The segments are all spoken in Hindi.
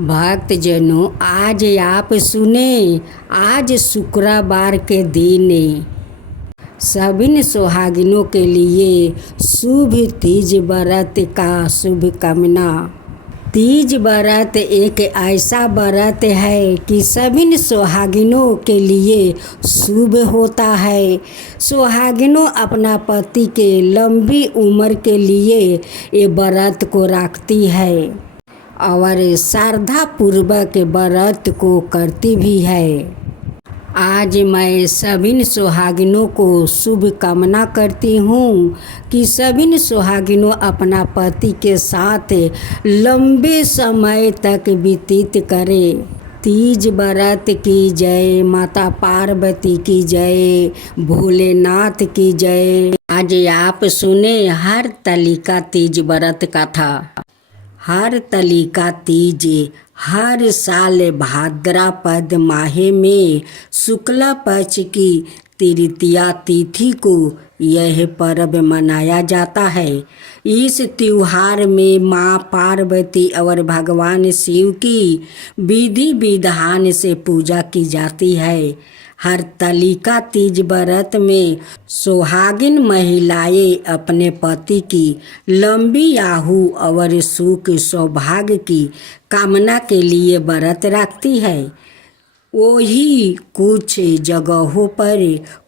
भक्तजनों, आज आप सुने, आज शुक्रवार के दिन सभी सुहागिनों के लिए शुभ तीज व्रत का शुभकामना। तीज व्रत एक ऐसा व्रत है कि सभी सुहागिनों के लिए शुभ होता है। सुहागिनों अपना पति के लंबी उम्र के लिए ये व्रत को रखती है और श्रद्धा पूर्वक व्रत को करती भी है। आज मैं सभी सुहागिनों को शुभकामना करती हूँ कि सभी सुहागिनों अपना पति के साथ लंबे समय तक व्यतीत करें। तीज व्रत की जय, माता पार्वती की जय, भोलेनाथ की जय। आज आप सुने हरतालिका तीज व्रत कथा। हरतालिका तीज हर साल भाद्रपद माह में शुक्ल पक्ष की तृतीया तिथि को यह पर्व मनाया जाता है। इस त्योहार में माँ पार्वती और भगवान शिव की विधि विधान से पूजा की जाती है। हरतालिका तीज व्रत में सुहागिन महिलाएं अपने पति की लंबी आयु और सुख सौभाग्य की कामना के लिए व्रत रखती है। वही कुछ जगहों पर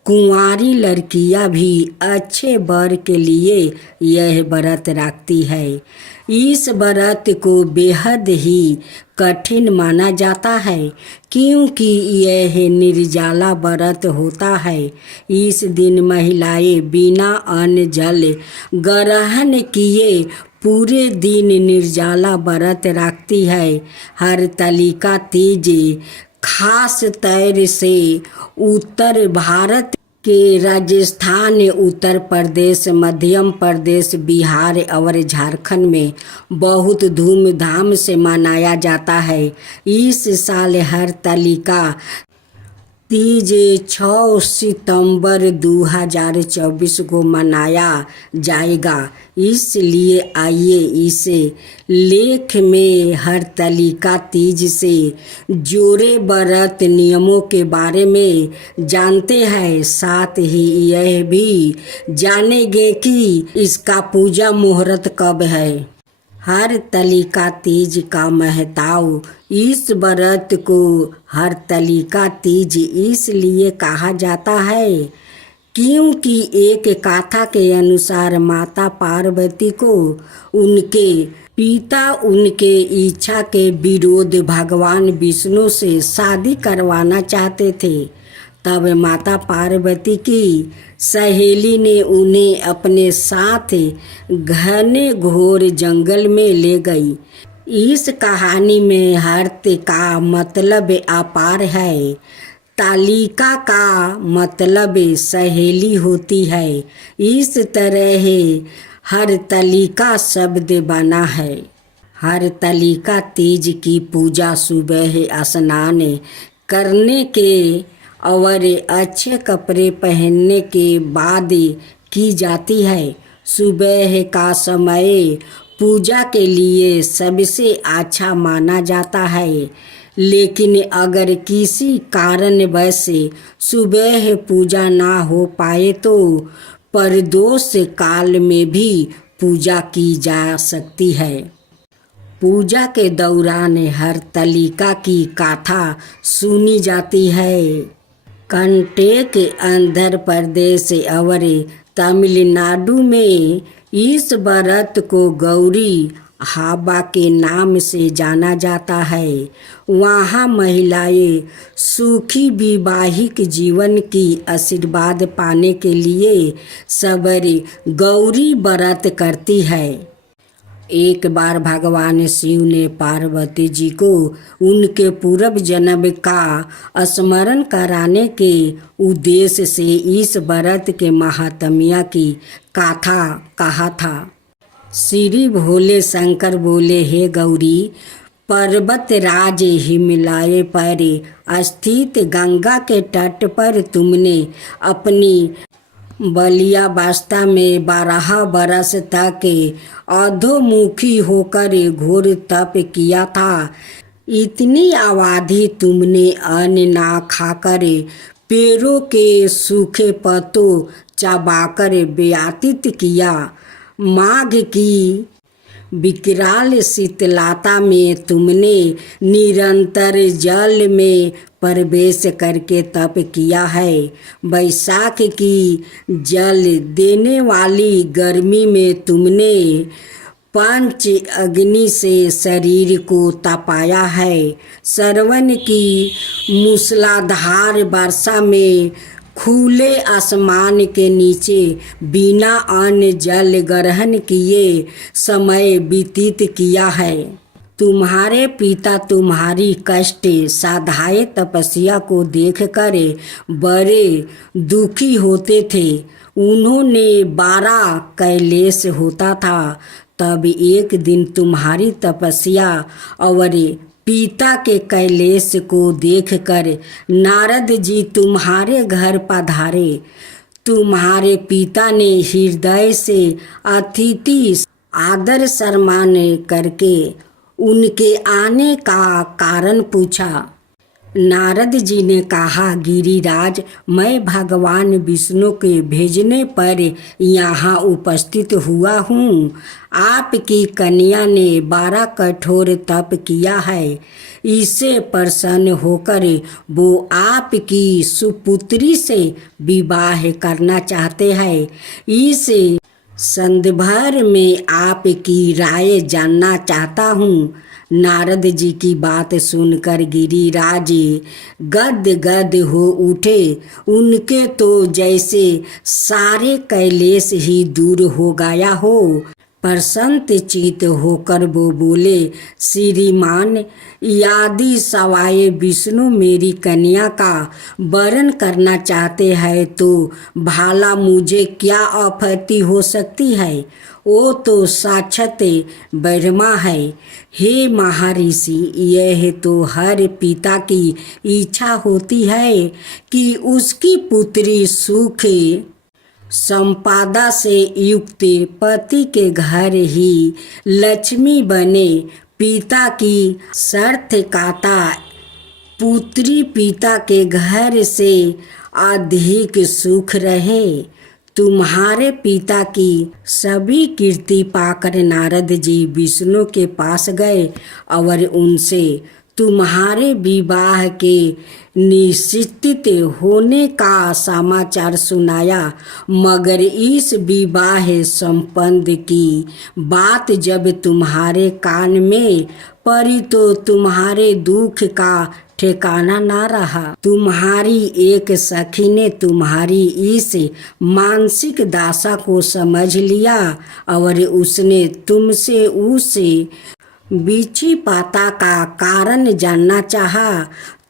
कुंवारी लड़कियां भी अच्छे वर के लिए यह व्रत रखती है। इस व्रत को बेहद ही कठिन माना जाता है क्योंकि यह निर्जला व्रत होता है। इस दिन महिलाएं बिना अन्न जल ग्रहण किए पूरे दिन निर्जला व्रत रखती है। हरतालिका तीज खास तौर से उत्तर भारत के राजस्थान, उत्तर प्रदेश, मध्य प्रदेश, बिहार और झारखंड में बहुत धूमधाम से मनाया जाता है। इस साल हरतालिका तीज 6 सितंबर 2024 को मनाया जाएगा। इसलिए आइए इस लेख में हरतालिका तीज से जुड़े व्रत नियमों के बारे में जानते हैं। साथ ही यह भी जानेंगे कि इसका पूजा मुहूर्त कब है। हरतालिका तीज का महत्व। इस व्रत को हरतालिका तीज इसलिए कहा जाता है क्योंकि एक कथा के अनुसार माता पार्वती को उनके पिता उनके इच्छा के विरोध भगवान विष्णु से शादी करवाना चाहते थे। तब माता पार्वती की सहेली ने उन्हें अपने साथ घने घोर जंगल में ले गई। इस कहानी में हर्त का मतलब अपार है। तालिका का मतलब सहेली होती है। इस तरह हरतालिका शब्द बना है। हरतालिका तीज की पूजा सुबह स्नान करने के और अच्छे कपड़े पहनने के बाद की जाती है। सुबह का समय पूजा के लिए सबसे अच्छा माना जाता है, लेकिन अगर किसी कारणवश सुबह पूजा ना हो पाए तो प्रदोष काल में भी पूजा की जा सकती है। पूजा के दौरान हरतालिका की कथा सुनी जाती है। कर्नाटक, आंध्र प्रदेश और तमिलनाडु में इस व्रत को गौरी हब्बा के नाम से जाना जाता है। वहाँ महिलाएं सुखी वैवाहिक जीवन की आशीर्वाद पाने के लिए सवेरे गौरी व्रत करती है। एक बार भगवान शिव ने पार्वती जी को उनके पूर्व जन्म का स्मरण कराने के उद्देश्य से इस व्रत के महात्म्य की कथा कहा था। श्री भोले शंकर बोले, हे गौरी, पर्वत राज हिमालय पर स्थित गंगा के तट पर तुमने अपनी बाल्यावस्था में 12 बरस तक अधोमुखी होकर घोर तप किया था। इतनी आबादी तुमने अन्न ना खाकर पेड़ों के सूखे पत्तों चबाकर व्यतीत किया। माघ की विकराल शीतलता में तुमने निरंतर जल में प्रवेश करके तप किया है। वैशाख की जल देने वाली गर्मी में तुमने पंच अग्नि से शरीर को तपाया है। श्रवण की मूसलाधार वर्षा में खुले आसमान के नीचे बिना अन्न जल ग्रहण किए समय व्यतीत किया है। तुम्हारे पिता तुम्हारी कष्ट साधाय तपस्या को देखकर बड़े दुखी होते थे। उन्होंने 12 कैलेश होता था। तब एक दिन तुम्हारी तपस्या और पिता के कैलेश को देखकर नारद जी तुम्हारे घर पधारे। तुम्हारे पिता ने हृदय से अतिथि आदर सम्मान करके उनके आने का कारण पूछा। नारद जी ने कहा, गिरिराज, मैं भगवान विष्णु के भेजने पर यहाँ उपस्थित हुआ हूँ। आपकी कन्या ने 12 कठोर तप किया है। इससे प्रसन्न होकर वो आपकी सुपुत्री से विवाह करना चाहते हैं। इस संदर्भ में आपकी राय जानना चाहता हूँ। नारद जी की बात सुनकर गिरिराज गद हो उठे। उनके तो जैसे सारे कैलेश ही दूर हो गया हो। प्रसन्न चित्त होकर वो बोले, श्रीमान, यदि सवाए विष्णु मेरी कन्या का वरण करना चाहते हैं तो भला मुझे क्या आपत्ति हो सकती है। वो तो साक्षात ब्रह्मा है। हे महर्षि, यह तो हर पिता की इच्छा होती है कि उसकी पुत्री सुख संपदा से युक्त पति के घर ही लक्ष्मी बने। पिता की शर्त काता पुत्री पिता के घर से अधिक सुख रहे। तुम्हारे पिता की सभी कीर्ति पाकर नारद जी विष्णु के पास गए और उनसे तुम्हारे विवाह के निश्चित होने का समाचार सुनाया। मगर इस विवाह संबंध की बात जब तुम्हारे कान में पड़ी तो तुम्हारे दुख का ठिकाना ना रहा। तुम्हारी एक सखी ने तुम्हारी इस मानसिक दशा को समझ लिया और उसने तुमसे उस बीची पाता का कारण जानना चाहा।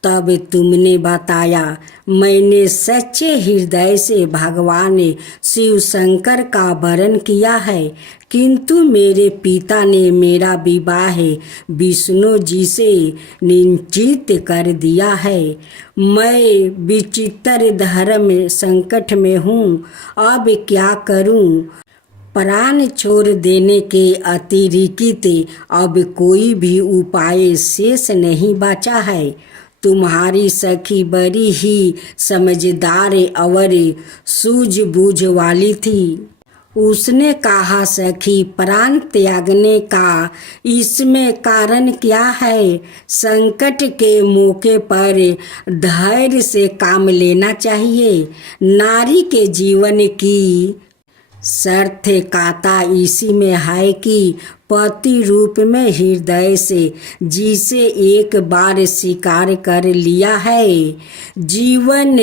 तब तुमने बताया, मैंने सच्चे हृदय से भगवान शिव शंकर का वरण किया है, किंतु मेरे पिता ने मेरा विवाह विष्णु जी से निश्चित कर दिया है। मैं विचित्र धर्म संकट में हूँ, अब क्या करूँ। प्राण छोड़ देने के अतिरिक्त अब कोई भी उपाय शेष नहीं बचा है। तुम्हारी सखी बड़ी ही समझदार और सूझबूझ वाली थी। उसने कहा, सखी, प्राण त्यागने का इसमें कारण क्या है। संकट के मौके पर धैर्य से काम लेना चाहिए। नारी के जीवन की सार्थकता इसी में है कि पति रूप में हृदय से जिसे एक बार स्वीकार कर लिया है, जीवन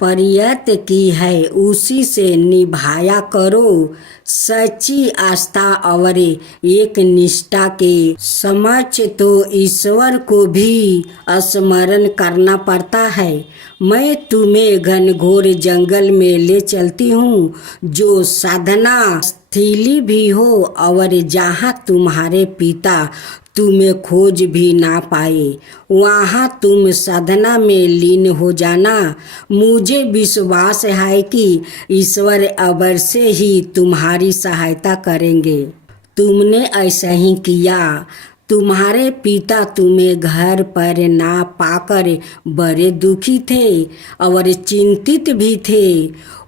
पर्यत की है, उसी से निभाया करो। सच्ची आस्था और एक निष्ठा के समक्ष तो ईश्वर को भी स्मरण करना पड़ता है। मैं तुम्हें घनघोर जंगल में ले चलती हूँ, जो साधना स्थली भी हो और जहाँ तुम्हारे पिता तुम्हें खोज भी ना पाए, वहाँ तुम साधना में लीन हो जाना। मुझे विश्वास है कि ईश्वर अवश्य ही तुम्हारी सहायता करेंगे। तुमने ऐसा ही किया। तुम्हारे पिता तुम्हें घर पर ना पाकर बड़े दुखी थे और चिंतित भी थे।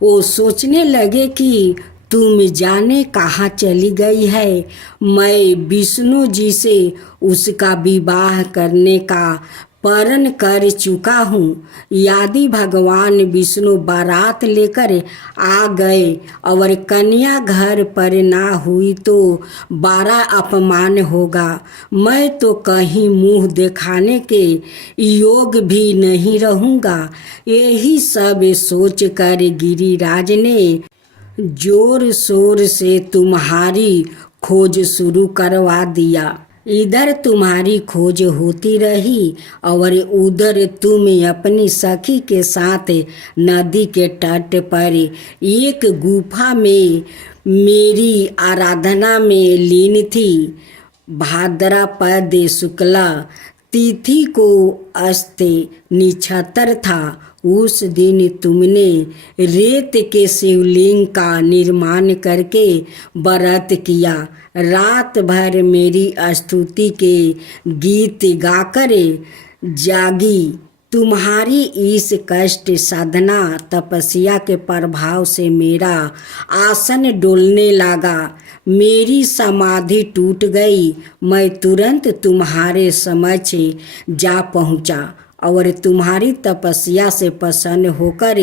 वो सोचने लगे कि तुम जाने कहाँ चली गई है। मैं विष्णु जी से उसका विवाह करने का प्रण कर चुका हूँ। यदि भगवान विष्णु बारात लेकर आ गए और कन्या घर पर ना हुई तो बड़ा अपमान होगा। मैं तो कहीं मुंह दिखाने के योग भी नहीं रहूँगा। यही सब सोचकर गिरिराज ने जोर शोर से तुम्हारी खोज शुरू करवा दिया। इधर तुम्हारी खोज होती रही और उधर तुम अपनी सखी के साथ नदी के तट पर एक गुफा में मेरी आराधना में लीन थी। भाद्रपद शुक्ला तिथि को अस्ते निछतर था। उस दिन तुमने रेत के शिवलिंग का निर्माण करके व्रत किया। रात भर मेरी स्तुति के गीत गाकर जागी। तुम्हारी इस कष्ट साधना तपस्या के प्रभाव से मेरा आसन डोलने लगा। मेरी समाधि टूट गई। मैं तुरंत तुम्हारे समक्ष जा पहुंचा और तुम्हारी तपस्या से प्रसन्न होकर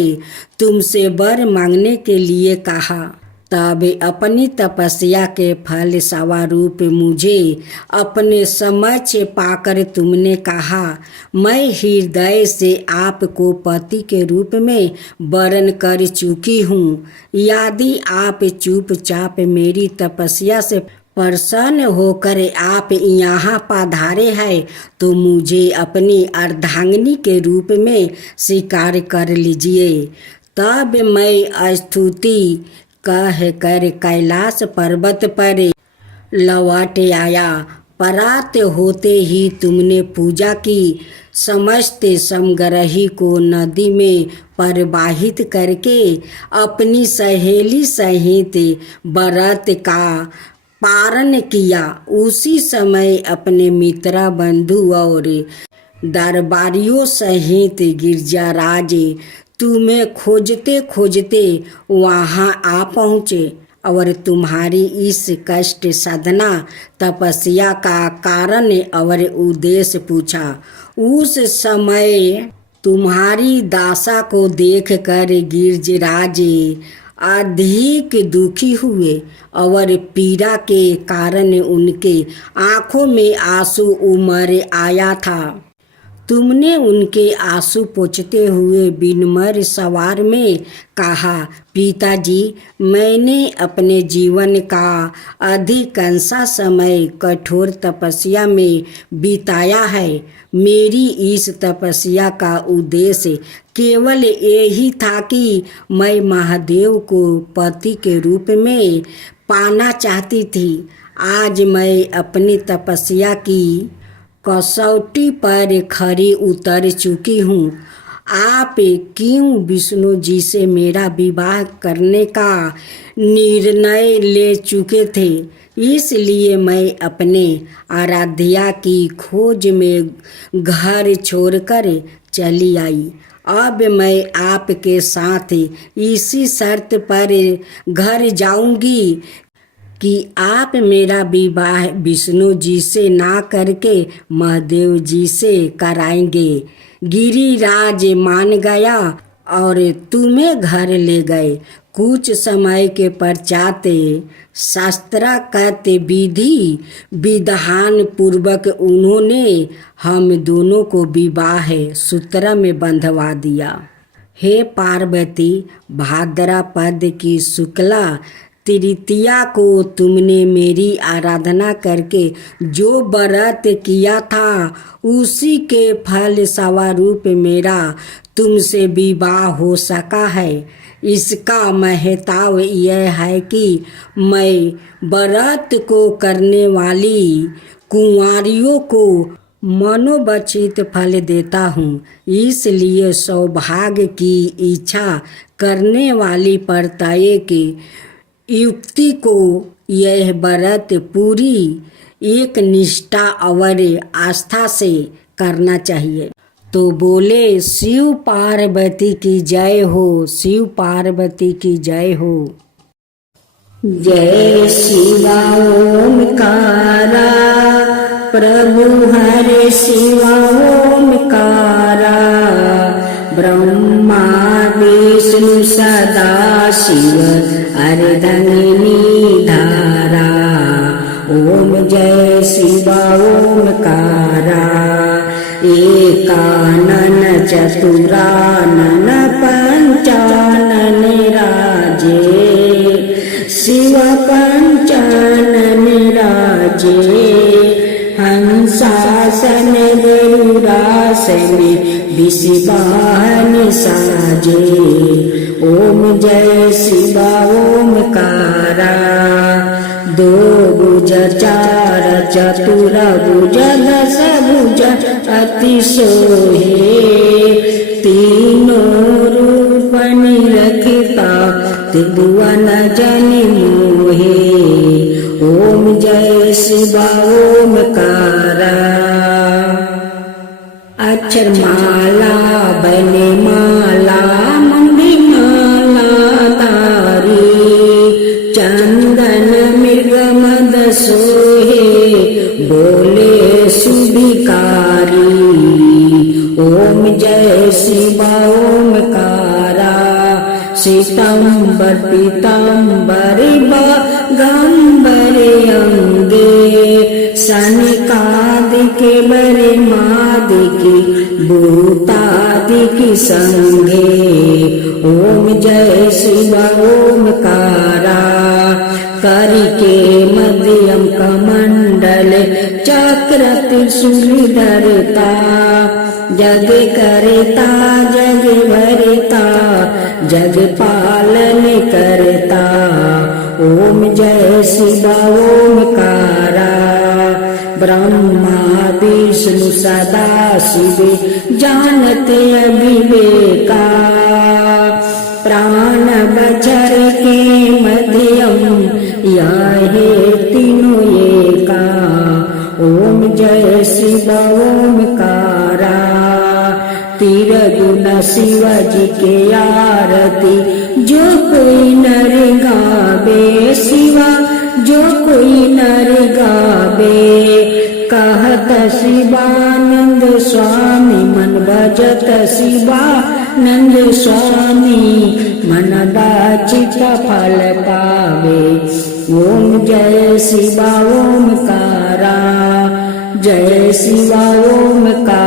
तुमसे वर मांगने के लिए कहा। तब अपनी तपस्या के फल स्वरूप मुझे अपने समक्ष पाकर तुमने कहा, मैं हृदय से आपको पति के रूप में वरण कर चुकी हूँ। यदि आप चुपचाप मेरी तपस्या से प्रसन्न होकर आप यहाँ पधारे हैं तो मुझे अपनी अर्धांगिनी के रूप में स्वीकार कर लीजिए। तब मैं स्तुति कह कर कैलाश पर्वत पर लौट आया। परात होते ही तुमने पूजा की। समस्त समग्रही को नदी में प्रवाहित करके अपनी सहेली सहित व्रत का पारण किया। उसी समय अपने मित्र बंधु और दरबारियों सहित गिरजाराज तुम्हें खोजते खोजते वहाँ आ पहुँचे और तुम्हारी इस कष्ट साधना तपस्या का कारण और उद्देश्य पूछा। उस समय तुम्हारी दशा को देखकर गिरजराज अधिक दुखी हुए और पीड़ा के कारण उनके आँखों में आंसू उमड़ आया था। तुमने उनके आंसू पोंछते हुए विनम्र स्वर में कहा, पिताजी, मैंने अपने जीवन का अधिकांश समय कठोर तपस्या में बिताया है। मेरी इस तपस्या का उद्देश्य केवल यही था कि मैं महादेव को पति के रूप में पाना चाहती थी। आज मैं अपनी तपस्या की कसौटी पर खरी उतर चुकी हूँ। आप क्यों विष्णु जी से मेरा विवाह करने का निर्णय ले चुके थे, इसलिए मैं अपने आराध्या की खोज में घर छोड़कर चली आई। अब मैं आपके साथ इसी शर्त पर घर जाऊंगी कि आप मेरा विवाह विष्णु जी से ना करके महादेव जी से कराएंगे। गिरिराज मान गया और तुम्हें घर ले गए। कुछ समय के पश्चात शास्त्रागत विधि विधान पूर्वक उन्होंने हम दोनों को विवाह सूत्र में बंधवा दिया। हे पार्वती, भाद्रपद की शुक्ला तृतीया को तुमने मेरी आराधना करके जो व्रत किया था उसी के फल स्वरूप मेरा तुमसे विवाह हो सका है। इसका महत्व यह है कि मैं व्रत को करने वाली कुंवारियों को मनोवांछित फल देता हूँ। इसलिए सौभाग्य की इच्छा करने वाली प्रत्येक युक्ति को यह व्रत पूरी एक निष्ठा और आस्था से करना चाहिए। तो बोले शिव पार्वती की जय हो, शिव पार्वती की जय हो। जय शिवा ओमकारा, प्रभु हरे शिवा ओमकारा, ब्रह्मा विष्णु सदा शिव अर्धंगिनी धारा। ओम जय शिवा ओमकारा, एकानन चतुरानन पंचानन राजे, शिव पंचानन राजे। हंसासन गरुड़ासन विषवाहन साजे। ओम जय शिवा ओमकारा, दो भुज चार चतुर भुज दस भुज अति सोहे, तीनों रूप निरखता त्रिभुवन जन मोहे। ओम जय शिवा ओमकारा, अक्षर माला बने माला मुंडी माला तारी, चंदन मृग मद सोहे बोले सुभिकारी। ओम जय शिवा ओमकारा, श्वेतांबर पीतांबर गंबर अंगे, सनकादिक बरे मादिकी भूतादिकी संगे। ओम जय शिवा ओमकारा, करके मध्यम कमंडल चक्र त्रिशूल धरता, जग करता जग भरता जग पालन करता। ओम जय शिवा ओमकारा, ब्रह्मा विष्णु सदा शिव जानते अविवेका, प्राण बचर के मध्यम यह तीनों एका। ओम जय शिवा ओमकारा, तिरगुण शिव जी के आरती जो कोई नर गावे, शिवा जो कोई नर गावे। कहत शिवानंद स्वामी मन भजत शिवानंद स्वामी, मन वांछित फल पावे। ओम जय शिवा ओमकारा, जय शिवा ओमकारा।